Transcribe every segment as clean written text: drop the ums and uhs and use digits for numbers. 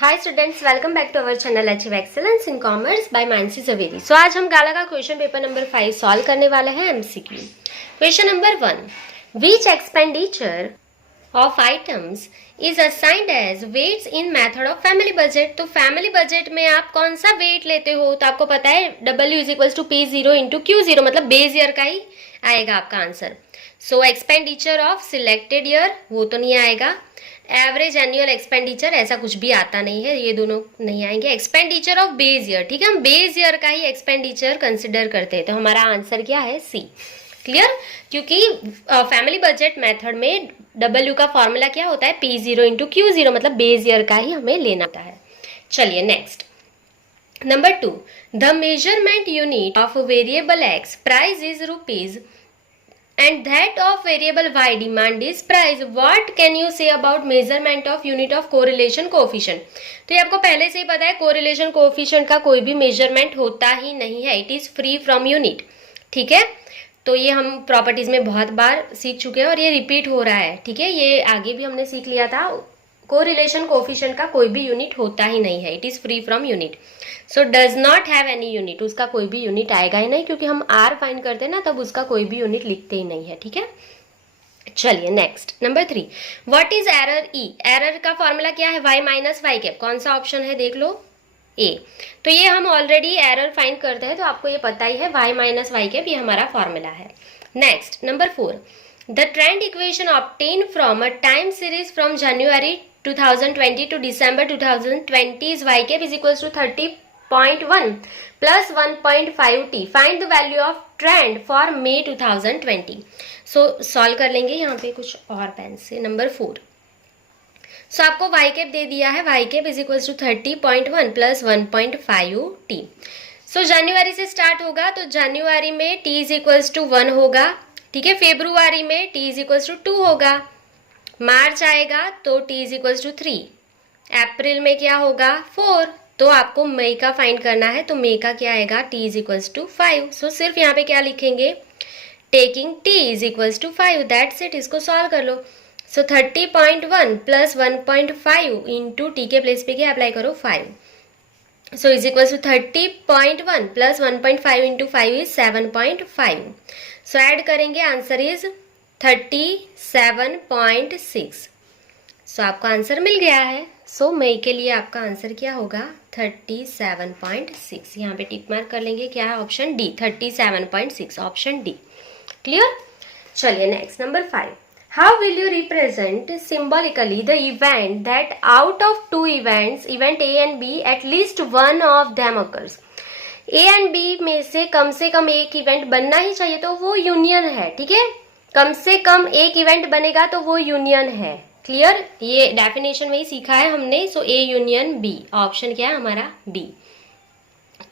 Hi students, welcome back to our channel achieve excellence in commerce by Mansi Javeri. So आज हम गाला का question paper number 5 solve करने वाले हैं MCQ. Question number 1, which expenditure of items is assigned as weights in method of family budget. तो family budget में आप कौन सा वेट लेते हो? तो आपको पता है W is equal to P0 into Q0, मतलब बेस ईयर का ही आएगा आपका answer. So expenditure of selected year वो तो नहीं आएगा। एवरेज एनुअल एक्सपेंडिचर ऐसा कुछ भी आता नहीं है, ये दोनों नहीं आएंगे। एक्सपेंडिचर ऑफ बेस ईयर, ठीक है, हम बेस ईयर का ही एक्सपेंडिचर कंसिडर करते हैं, तो हमारा आंसर क्या है? सी। क्लियर? क्योंकि फैमिली बजट मेथड में W का फॉर्मूला क्या होता है? P0 इंटू Q0, मतलब बेस ईयर का ही हमें लेना होता है। चलिए next, number 2, the measurement unit of variable x price is rupees and that of variable y demand is price. What can you say about measurement of unit of correlation coefficient? तो ये आपको पहले से ही पता है, correlation coefficient का कोई भी measurement होता ही नहीं है, it is free from unit। ठीक है, तो ये हम प्रॉपर्टीज में बहुत बार सीख चुके हैं और ये रिपीट हो रहा है। ठीक है, ये आगे भी हमने सीख लिया था, कोरिलेशन कोफिशिएंट का कोई भी यूनिट होता ही नहीं है, it is free from unit. So does not have any unit, उसका कोई भी यूनिट आएगा ही नहीं, क्योंकि हम आर फाइंड करते हैं ना, तब उसका कोई भी यूनिट लिखते ही नहीं है। ठीक है, चलिए next, number 3, what is error E? Error का फॉर्मूला क्या है? y minus Y cap. कौन सा ऑप्शन है देख लो? ए। तो ये हम ऑलरेडी एरर फाइंड करते हैं, तो आपको ये पता ही है, y माइनस वाई कैप, ये हमारा फॉर्मूला है। Next, number 4, the trend equation obtain from a time series from January 2020 to December 2020 is y cap is equals to 30.1 plus 1.5t. Find the value of trend for May 2020. So solve कर लेंगे यहाँ पे कुछ और pen से। Number 4, सो आपको y cap दे दिया है, y cap is equals to 30.1 plus 1.5t. सो जनवरी से स्टार्ट होगा, तो जनवरी में t is equals to 1 होगा। ठीक है, फेब्रुआरी में t is equals to 2 होगा, मार्च आएगा तो t इज इक्वल्स टू 3, अप्रैल में क्या होगा? 4। तो आपको मई का फाइंड करना है, तो मई का क्या आएगा? t is equals to 5। सो सिर्फ यहाँ पे क्या लिखेंगे? Taking t is equals to 5, that's it. इसको सॉल्व कर लो। सो 30.1 प्लस 1.5 इंटू टी के प्लेस पे क्या अप्लाई करो? 5। So is equals to 30.1 plus 1.5 into 5 is 7.5। So add करेंगे, आंसर इज 37.6। सो आपका आंसर मिल गया है। सो मई के लिए आपका आंसर क्या होगा? 37.6। यहाँ पे टिक मार्क कर लेंगे, क्या है? Option D, 37.6, option D. Clear? चलिए next, number 5, how will you represent symbolically the event that out of 2 events, event A and B, at least one of them occurs. A and B में से कम एक event बनना ही चाहिए, तो वो union है। ठीक है, कम से कम एक इवेंट बनेगा तो वो यूनियन है। क्लियर? ये डेफिनेशन में ही सीखा है हमने। So A union B, option क्या है हमारा? बी।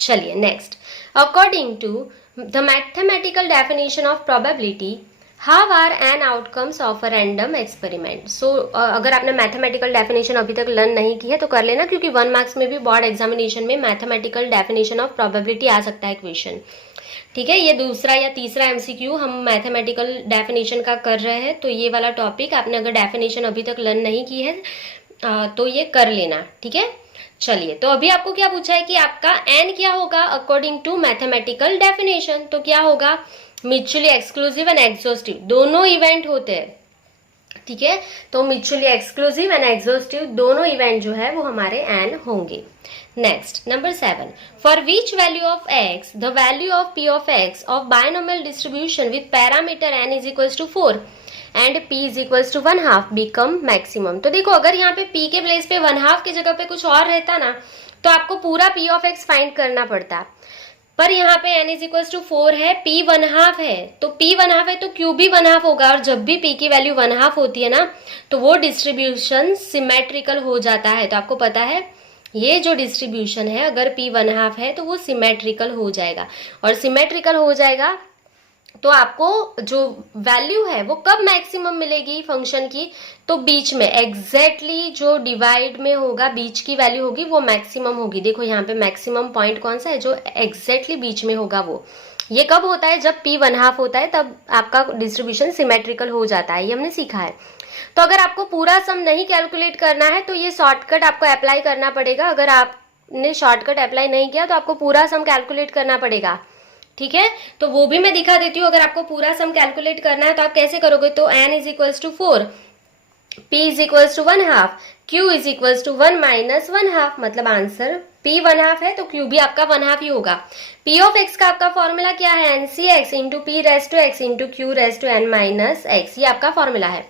चलिए next, according to the mathematical definition of probability, how are an outcomes of a random experiment. So अगर आपने मैथमेटिकल डेफिनेशन अभी तक लर्न नहीं की है तो कर लेना, क्योंकि 1 मार्क्स में भी बोर्ड एग्जामिनेशन में मैथमेटिकल डेफिनेशन ऑफ प्रोबेबिलिटी आ सकता है क्वेश्चन। ठीक है, ये दूसरा या तीसरा एमसीक्यू हम मैथमेटिकल डेफिनेशन का कर रहे हैं, तो ये वाला टॉपिक आपने अगर डेफिनेशन अभी तक लर्न नहीं की है तो ये कर लेना। ठीक है, चलिए, तो अभी आपको क्या पूछा है कि आपका एन क्या होगा अकॉर्डिंग टू मैथमेटिकल डेफिनेशन? तो क्या होगा? म्यूचुअली एक्सक्लूसिव एंड एग्जॉस्टिव दोनों इवेंट होते हैं। ठीक है, तो म्यूचुअली एक्सक्लूसिव एंड एग्जॉस्टिव दोनों इवेंट जो है वो हमारे एन होंगे। Next, number 7, for which value of x the value of p of x of binomial distribution with parameter n is equals to 4 and p is equals to 1/2 become maximum. तो देखो, अगर यहाँ पे p के प्लेस पे 1/2 की जगह पे कुछ और रहता ना, तो आपको पूरा p ऑफ x फाइंड करना पड़ता, पर यहाँ पे n इज इक्वल्स टू 4 है, p 1/2 है, तो p 1/2 है तो q भी 1/2 होगा, और जब भी p की वैल्यू 1/2 होती है ना, तो वो डिस्ट्रीब्यूशन सिमेट्रिकल हो जाता है। तो आपको पता है ये जो डिस्ट्रीब्यूशन है, अगर p 1/2 है तो वो सिमेट्रिकल हो जाएगा, और सिमेट्रिकल हो जाएगा तो आपको जो वैल्यू है वो कब मैक्सिमम मिलेगी फंक्शन की? तो बीच में, एग्जैक्टली जो डिवाइड में होगा, बीच की वैल्यू होगी वो मैक्सिमम होगी। देखो यहाँ पे मैक्सिमम पॉइंट कौन सा है? जो एग्जैक्टली बीच में होगा वो। ये कब होता है, जब p 1/2 होता है तब आपका डिस्ट्रीब्यूशन सिमेट्रिकल हो जाता है, ये हमने सीखा है। तो अगर आपको पूरा सम नहीं कैलकुलेट करना है तो ये शॉर्टकट आपको अप्लाई करना पड़ेगा। अगर आपने शॉर्टकट अप्लाई नहीं किया तो आपको पूरा सम कैलकुलेट करना पड़ेगा, ठीक है। तो वो भी मैं दिखा देती हूँ। अगर आपको पूरा सम कैलकुलेट करना है तो आप कैसे करोगे, तो n is equals to 4, p is equals to 1/2, q is equals to 1 minus 1/2, मतलब आंसर p 1/2 है तो q भी आपका 1/2 ही होगा। p ऑफ x का आपका फॉर्मूला क्या है, ncx into p raise to x into q raise to n minus x, ये आपका फॉर्मूला है।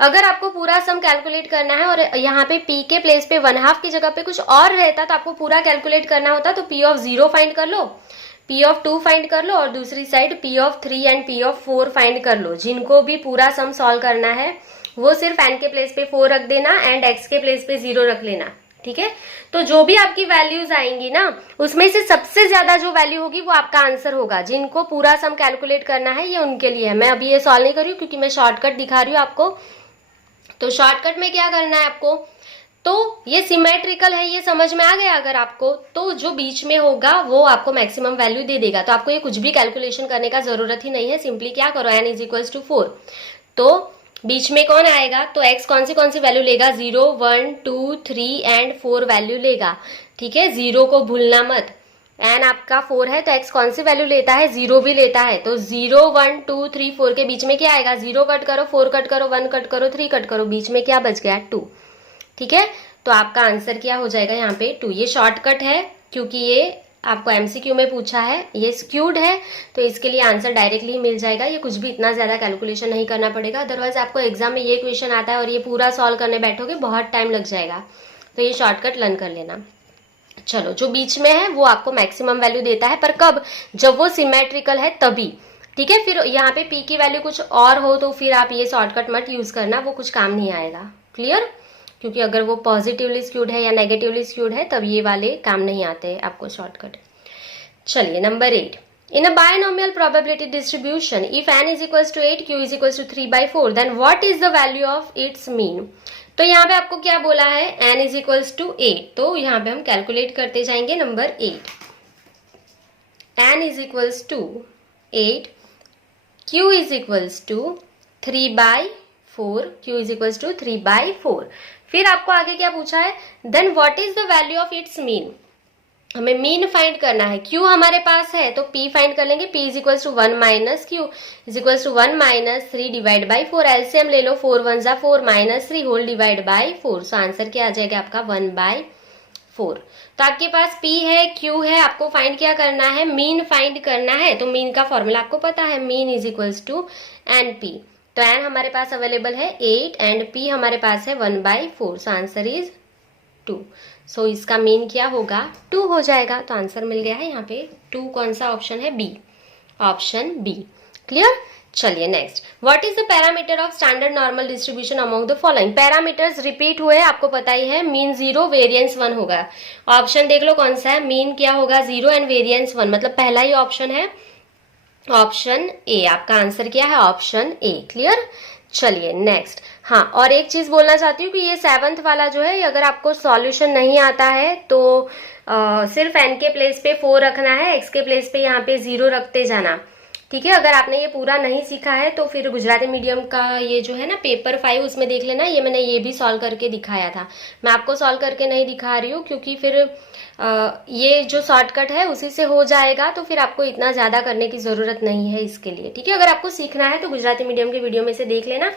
अगर आपको पूरा सम कैलकुलेट करना है और यहाँ पे p के प्लेस पे 1/2 की जगह पे कुछ और रहता तो आपको पूरा कैलकुलेट करना होता, तो p ऑफ 0 फाइंड कर लो, p ऑफ 2 फाइंड कर लो और दूसरी side p of 3 and p of 4 find कर लो। जिनको भी पूरा सम सॉल्व करना है वो सिर्फ n के प्लेस पे 4 रख देना एंड x के प्लेस पे 0 रख लेना, ठीक है। तो जो भी आपकी वैल्यूज आएंगी ना, उसमें से सबसे ज्यादा जो वैल्यू होगी वो आपका आंसर होगा। जिनको पूरा सम कैलकुलेट करना है ये उनके लिए है। मैं अभी ये सॉल्व नहीं कर रही हूँ क्योंकि मैं शॉर्टकट दिखा रही हूँ आपको। तो शॉर्टकट में क्या करना है आपको, तो ये सिमेट्रिकल है, ये समझ में आ गया अगर आपको, तो जो बीच में होगा वो आपको मैक्सिमम वैल्यू दे देगा। तो आपको ये कुछ भी कैलकुलेशन करने का जरूरत ही नहीं है, सिंपली क्या करो, n इज इक्वल्स टू 4, तो बीच में कौन आएगा, तो x कौन सी वैल्यू लेगा, 0 1 2 3 एंड 4 वैल्यू लेगा, ठीक है। 0 को भूलना मत, n आपका 4 है तो x कौन सी वैल्यू लेता है, 0 भी लेता है। तो 0 1 2 3 4 के बीच में क्या आएगा, 0 कट करो, 4 कट करो, 1 कट करो, 3 कट करो, बीच में क्या बच गया, 2, ठीक है। तो आपका आंसर क्या हो जाएगा यहाँ पे 2। ये शॉर्टकट है क्योंकि ये आपको एमसीक्यू में पूछा है, ये स्क्यूड है तो इसके लिए आंसर डायरेक्टली मिल जाएगा। ये कुछ भी इतना ज्यादा कैलकुलेशन नहीं करना पड़ेगा, अदरवाइज आपको एग्जाम में ये क्वेश्चन आता है और ये पूरा सॉल्व करने बैठोगे बहुत टाइम लग जाएगा। तो ये शॉर्टकट लर्न कर लेना। चलो, जो बीच में है वो आपको मैक्सिमम वैल्यू देता है, पर कब, जब वो सिमेट्रिकल है तभी, ठीक है। फिर यहाँ पे p की वैल्यू कुछ और हो तो फिर आप ये शॉर्टकट मत यूज करना, वो कुछ काम नहीं आएगा, क्लियर। क्योंकि अगर वो पॉजिटिवली स्क्यूड है या नेगेटिवली स्क्यूड है तब ये वाले काम नहीं आते आपको शॉर्टकट। चलिए number 8, in a binomial probability distribution if n is equals to 8 q is equals to 3/4 then what is the value of its mean. तो यहाँ पे आपको क्या बोला है, n इज इक्वल्स टू 8, तो यहाँ पे हम कैलकुलेट करते जाएंगे number 8, n is equals to 8, q is equals to 3/4, q is equals to 3/4। फिर आपको आगे क्या पूछा है, then what is the value of its mean. हमें मीन फाइंड करना है, q हमारे पास है तो p फाइंड कर लेंगे, p is equals to 1 minus q is equals to 1 minus 3 divide by 4, LCM ले लो, 4 1 जा 4 minus 3 whole divide by 4, so answer क्या आ जाएगा आपका 1/4। तो आपके पास p है, q है, आपको फाइंड क्या करना है, मीन फाइंड करना है। तो मीन का फॉर्मूला आपको पता है, mean is equals to np। तो n हमारे पास अवेलेबल है 8 एंड p हमारे पास है 1/4, सो आंसर इज 2। सो इसका मीन क्या होगा, 2 हो जाएगा। तो आंसर मिल गया है यहाँ पे 2, कौन सा ऑप्शन है, बी, ऑप्शन बी, क्लियर। चलिए next, what is the parameter of standard normal distribution among the following. Parameters repeat हुए, आपको पता ही है, मीन 0 वेरिएंस 1 होगा। ऑप्शन देख लो कौन सा है, मीन क्या होगा 0 एंड वेरिएंस 1, मतलब पहला ही ऑप्शन है, ऑप्शन ए। आपका आंसर क्या है, ऑप्शन ए, क्लियर। चलिए नेक्स्ट, हाँ और एक चीज बोलना चाहती हूँ कि ये 7th वाला जो है, अगर आपको सॉल्यूशन नहीं आता है तो सिर्फ n के प्लेस पे 4 रखना है, x के प्लेस पे यहाँ पे 0 रखते जाना, ठीक है। अगर आपने ये पूरा नहीं सीखा है तो फिर गुजराती मीडियम का ये जो है ना पेपर 5 उसमें देख लेना, ये मैंने ये भी सॉल्व करके दिखाया था। मैं आपको सॉल्व करके नहीं दिखा रही हूँ क्योंकि फिर ये जो शॉर्टकट है उसी से हो जाएगा, तो फिर आपको इतना ज्यादा करने की जरूरत नहीं है इसके लिए, ठीक है। अगर आपको सीखना है तो गुजराती मीडियम के वीडियो में से देख लेना,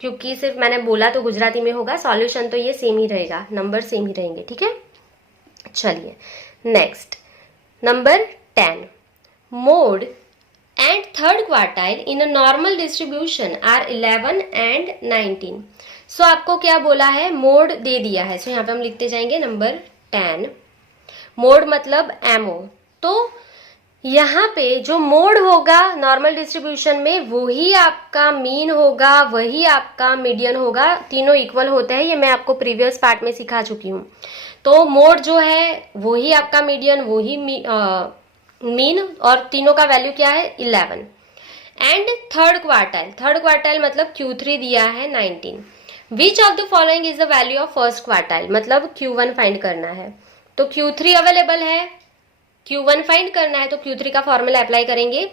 क्योंकि सिर्फ मैंने बोला तो गुजराती में होगा, सॉल्यूशन तो ये सेम ही रहेगा, नंबर सेम ही रहेंगे, ठीक है। चलिए next, number 10, mode and third quartile in a normal distribution are 11 and 19। सो आपको क्या बोला है, मोड दे दिया है। सो यहाँ पे हम लिखते जाएंगे नंबर 10, मोड मतलब एमओ। तो यहाँ पे जो मोड होगा नॉर्मल डिस्ट्रीब्यूशन में वही आपका मीन होगा, वही आपका मीडियन होगा, तीनों इक्वल होते हैं, ये मैं आपको प्रीवियस पार्ट में सिखा चुकी हूँ। तो मोड जो है वही आपका मीडियन, वही मीन, और तीनों का वैल्यू क्या है 11। एंड थर्ड क्वार्टाइल मतलब Q3 दिया है 19। Which of the following is the value of first quartile, मतलब Q1 फाइंड करना है। तो Q3 अवेलेबल है, Q1 फाइंड करना है तो Q3 का फॉर्मूला अप्लाई करेंगे,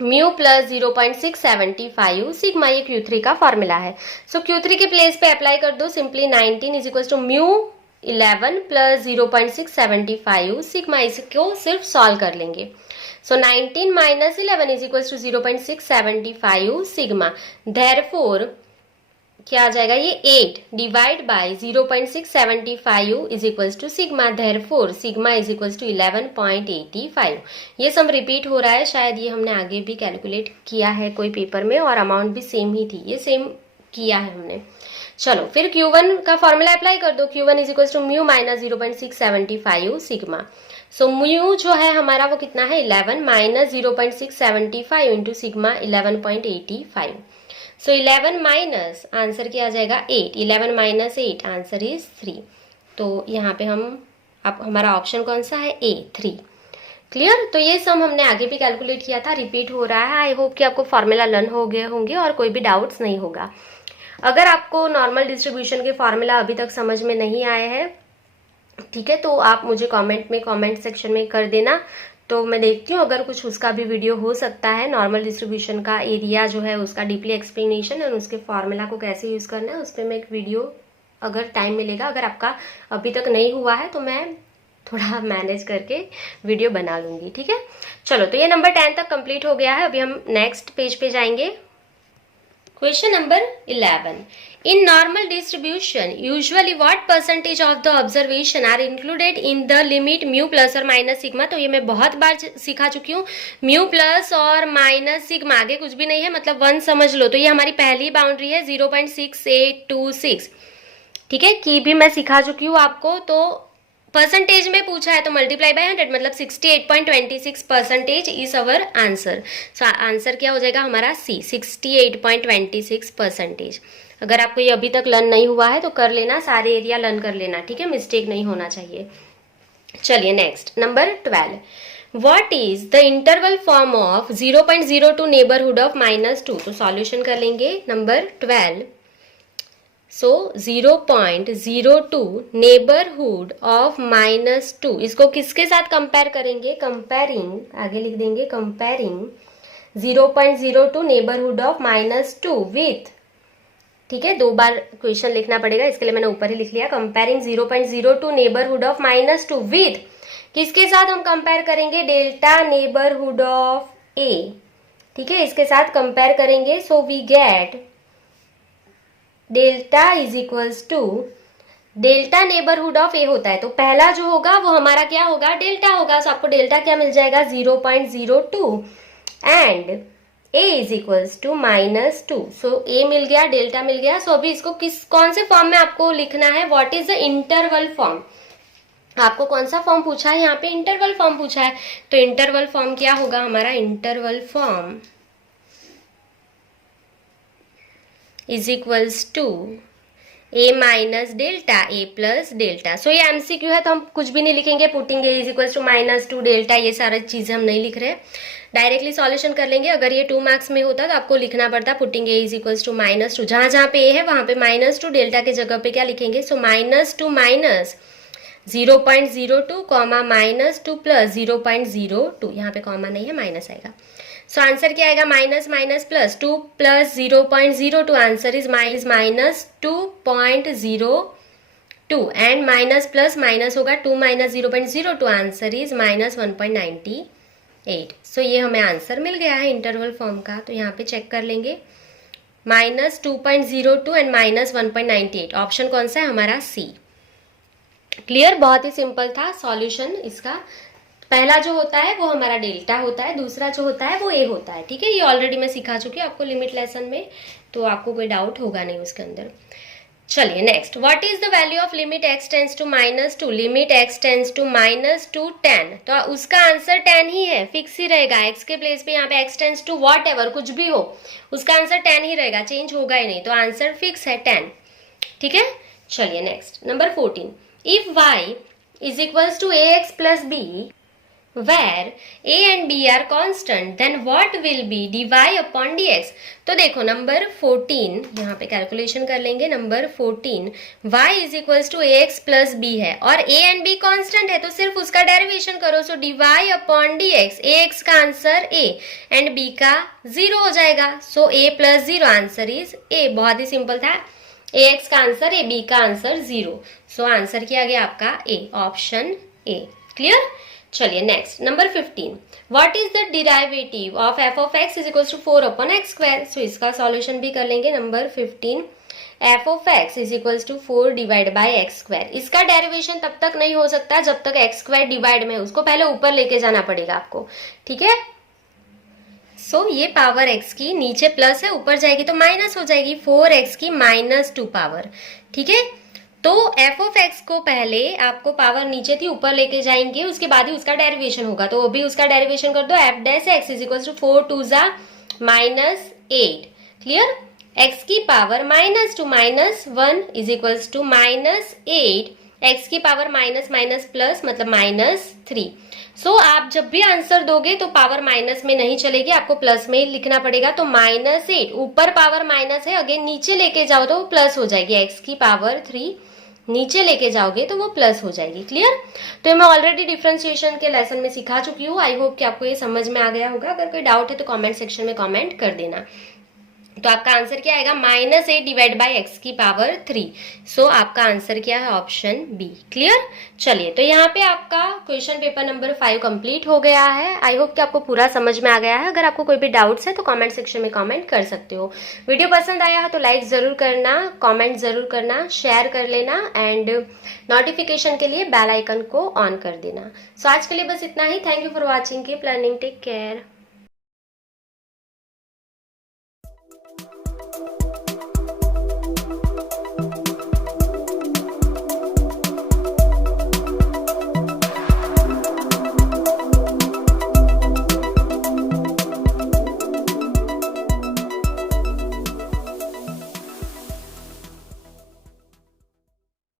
म्यू प्लस 0.675 सिग्मा, ये Q3 का फॉर्मूला है। सो Q3 के प्लेस पे अप्लाई कर दो simply 19 is equal to mu 11 plus 0.675 sigma, इसको सिर्फ सॉल्व कर लेंगे। So 19 minus 11 is equal to 0.675 sigma, therefore क्या आ जाएगा ये 8 divide by 0.675 is equals to sigma, therefore sigma is equals to 11.85। ये सम रिपीट हो रहा है, शायद ये हमने आगे भी कैलकुलेट किया है कोई पेपर में और अमाउंट भी सेम ही थी, ये सेम किया है हमने। चलो फिर Q1 का फॉर्मूला अप्लाई कर दो, Q1 is equals to mu minus 0.675 sigma. So mu जो है हमारा वो कितना है 11 minus 0.675 into sigma 11.85। So 11 minus answer क्या आ जाएगा 8, 11 माइनस 8 आंसर इज 3। तो यहाँ पे हम अब हमारा ऑप्शन कौन सा है A 3। क्लियर। तो ये सम हमने आगे भी कैलकुलेट किया था, रिपीट हो रहा है। आई होप कि आपको फॉर्मूला लर्न हो गए होंगे और कोई भी डाउट्स नहीं होगा। अगर आपको नॉर्मल डिस्ट्रीब्यूशन के फॉर्मूला अभी तक समझ में नहीं आए हैं, ठीक है, तो आप मुझे कमेंट सेक्शन में कर देना, तो मैं देखती हूँ अगर कुछ उसका भी वीडियो हो सकता है, नॉर्मल डिस्ट्रीब्यूशन का एरिया जो है उसका डीपली एक्सप्लेनेशन और उसके फॉर्मूला को कैसे यूज करना है उस पर मैं एक वीडियो अगर टाइम मिलेगा, अगर आपका अभी तक नहीं हुआ है तो मैं थोड़ा मैनेज करके वीडियो बना लूंगी, ठीक है। चलो तो ये नंबर 10 तक कंप्लीट हो गया है। अभी हम नेक्स्ट पेज पे जाएंगे। Question number 11, in normal distribution usually what percentage of the observation are included in the limit mu plus or minus sigma। तो ये मैं बहुत बार सिखा चुकी हूँ, म्यू प्लस और माइनस सिग्मा आगे कुछ भी नहीं है, मतलब 1 समझ लो। तो ये हमारी पहली बाउंड्री है 0.6826, ठीक है, की भी मैं सिखा चुकी हूँ आपको। तो परसेंटेज में पूछा है तो मल्टीप्लाई बाय 100 मतलब 68.26% is our answer. So answer क्या हो जाएगा हमारा C 68.26%। अगर आपको ये अभी तक लर्न नहीं हुआ है तो कर लेना, सारे एरिया लर्न कर लेना, ठीक है, मिस्टेक नहीं होना चाहिए। चलिए next number 12, what is the interval form of 0.02 neighbourhood of -2। तो सॉल्यूशन कर लेंगे नंबर 12। सो 0.02 नेबरहुड ऑफ -2, इसको किसके साथ कंपेयर करेंगे, कंपेयरिंग, आगे लिख देंगे कंपेयरिंग 0.02 नेबरहुड ऑफ -2 विथ, ठीक है, 2 बार क्वेश्चन लिखना पड़ेगा, इसके लिए मैंने ऊपर ही लिख लिया, कंपेयरिंग 0.02 नेबरहुड ऑफ -2 विथ, किसके साथ हम कंपेयर करेंगे, डेल्टा नेबरहुड ऑफ A, ठीक है, इसके साथ कंपेयर करेंगे। So we get delta is equals to, delta neighbourhood of A होता है तो पहला जो होगा वो हमारा क्या होगा, डेल्टा होगा। सो आपको डेल्टा क्या मिल जाएगा 0.02 and A is equals to -2। So A मिल गया, डेल्टा मिल गया। सो अभी इसको कौन से फॉर्म में आपको लिखना है, what is the interval form. आपको कौन सा फॉर्म पूछा है, यहाँ पे इंटरवल फॉर्म पूछा है। तो इंटरवल फॉर्म क्या होगा हमारा, interval form is equals to A minus delta A plus delta. So ये MCQ है तो हम कुछ भी नहीं लिखेंगे, putting A is equals to -2 delta, ये सारी चीजें हम नहीं लिख रहे, डायरेक्टली सॉल्यूशन कर लेंगे। अगर ये 2 मार्क्स में होता तो आपको लिखना पड़ता putting A is equals to -2, जहां जहां पे A है वहां पे -2 डेल्टा के जगह पे क्या लिखेंगे। सो -2 माइनस 0.02 कॉमा -2 प्लस 0.02, यहाँ पे कॉमा नहीं है, माइनस आएगा। सो आंसर क्या आएगा, minus minus plus 2 plus 0.02, answer is -2.02 and minus plus minus होगा 2 माइनस 0.02, आंसर इज -1.98। सो ये हमें आंसर मिल गया है इंटरवल फॉर्म का। तो यहाँ पे चेक कर लेंगे, -2.02 एंड -1.98, ऑप्शन कौन सा है हमारा C। क्लियर, बहुत ही सिंपल था सॉल्यूशन इसका। पहला जो होता है वो हमारा डेल्टा होता है, दूसरा जो होता है वो A होता है, ठीक है, ये ऑलरेडी मैं सिखा चुकी हूँ आपको लिमिट लेसन में, तो आपको कोई डाउट होगा नहीं उसके अंदर। चलिए next, what is the value of limit x tends to -2, limit x tends to -2 10। तो उसका आंसर 10 ही है, फिक्स ही रहेगा, x के प्लेस पे यहाँ पे x tends to whatever कुछ भी हो उसका आंसर 10 ही रहेगा, चेंज होगा ही नहीं, तो आंसर फिक्स है 10, ठीक है। चलिए next number 14, if y is equals to ax plus b, where a and b are constant, then what will be dy upon dx। तो देखो नंबर 14 यहाँ पे कैलकुलेशन कर लेंगे। Number 14 y is equals to A X plus B है और a and b constant है तो सिर्फ उसका डेरिवेशन करो। So dy upon dx, a x का आंसर a एंड b का 0 हो जाएगा। So a plus 0 answer is a। बहुत ही सिंपल था। ए एक्स का आंसर a, b का आंसर 0। सो आंसर क्या गया आपका a, ऑप्शन a। क्लियर। चलिए next number 15, what is the derivative of f of x is equals to 4 upon x square. So इसका सॉल्यूशन भी कर लेंगे। Number 15, F of x is equals to 4 divide by X square. इसका derivation तब तक नहीं हो सकता जब तक एक्स स्क्वायर डिवाइड में है, उसको पहले ऊपर लेके जाना पड़ेगा आपको। ठीक है। सो ये पावर x की नीचे प्लस है, ऊपर जाएगी तो माइनस हो जाएगी, 4x की -2 पावर। ठीक है। तो f ऑफ x को पहले आपको पावर नीचे थी ऊपर लेके जाएंगे, उसके बाद ही उसका डेरिवेशन होगा। तो वो भी उसका डेरिवेशन कर दो। f dash x is equal to 4 2 जा -8। क्लियर। x की power -2 -1 is equal to -8, x की पावर माइनस माइनस प्लस मतलब -3। सो आप जब भी आंसर दोगे तो पावर माइनस में नहीं चलेगी, आपको प्लस में ही लिखना पड़ेगा। तो -8 ऊपर पावर माइनस है, अगेन नीचे लेके जाओ तो वो प्लस हो जाएगी। x की पावर 3 नीचे लेके जाओगे तो वो प्लस हो जाएगी। क्लियर। तो मैं ऑलरेडी डिफरेंशिएशन के लेसन में सिखा चुकी हूँ। आई होप कि आपको ये समझ में आ गया होगा। अगर कोई डाउट है तो कमेंट सेक्शन में कमेंट कर देना। तो आपका आंसर क्या आएगा, -8 डिवाइड बाय एक्स की पावर 3। सो आपका आंसर क्या है, ऑप्शन बी। क्लियर। चलिए तो यहाँ पे आपका क्वेश्चन पेपर नंबर 5 कंप्लीट हो गया है। आई होप कि आपको पूरा समझ में आ गया है। अगर आपको कोई भी डाउट्स है तो कमेंट सेक्शन में कमेंट कर सकते हो। वीडियो पसंद आया है तो लाइक जरूर करना, कॉमेंट जरूर करना, शेयर कर लेना एंड नोटिफिकेशन के लिए बेल आइकन को ऑन कर देना। सो आज के लिए बस इतना ही। Thank you for watching. Keep learning, take care.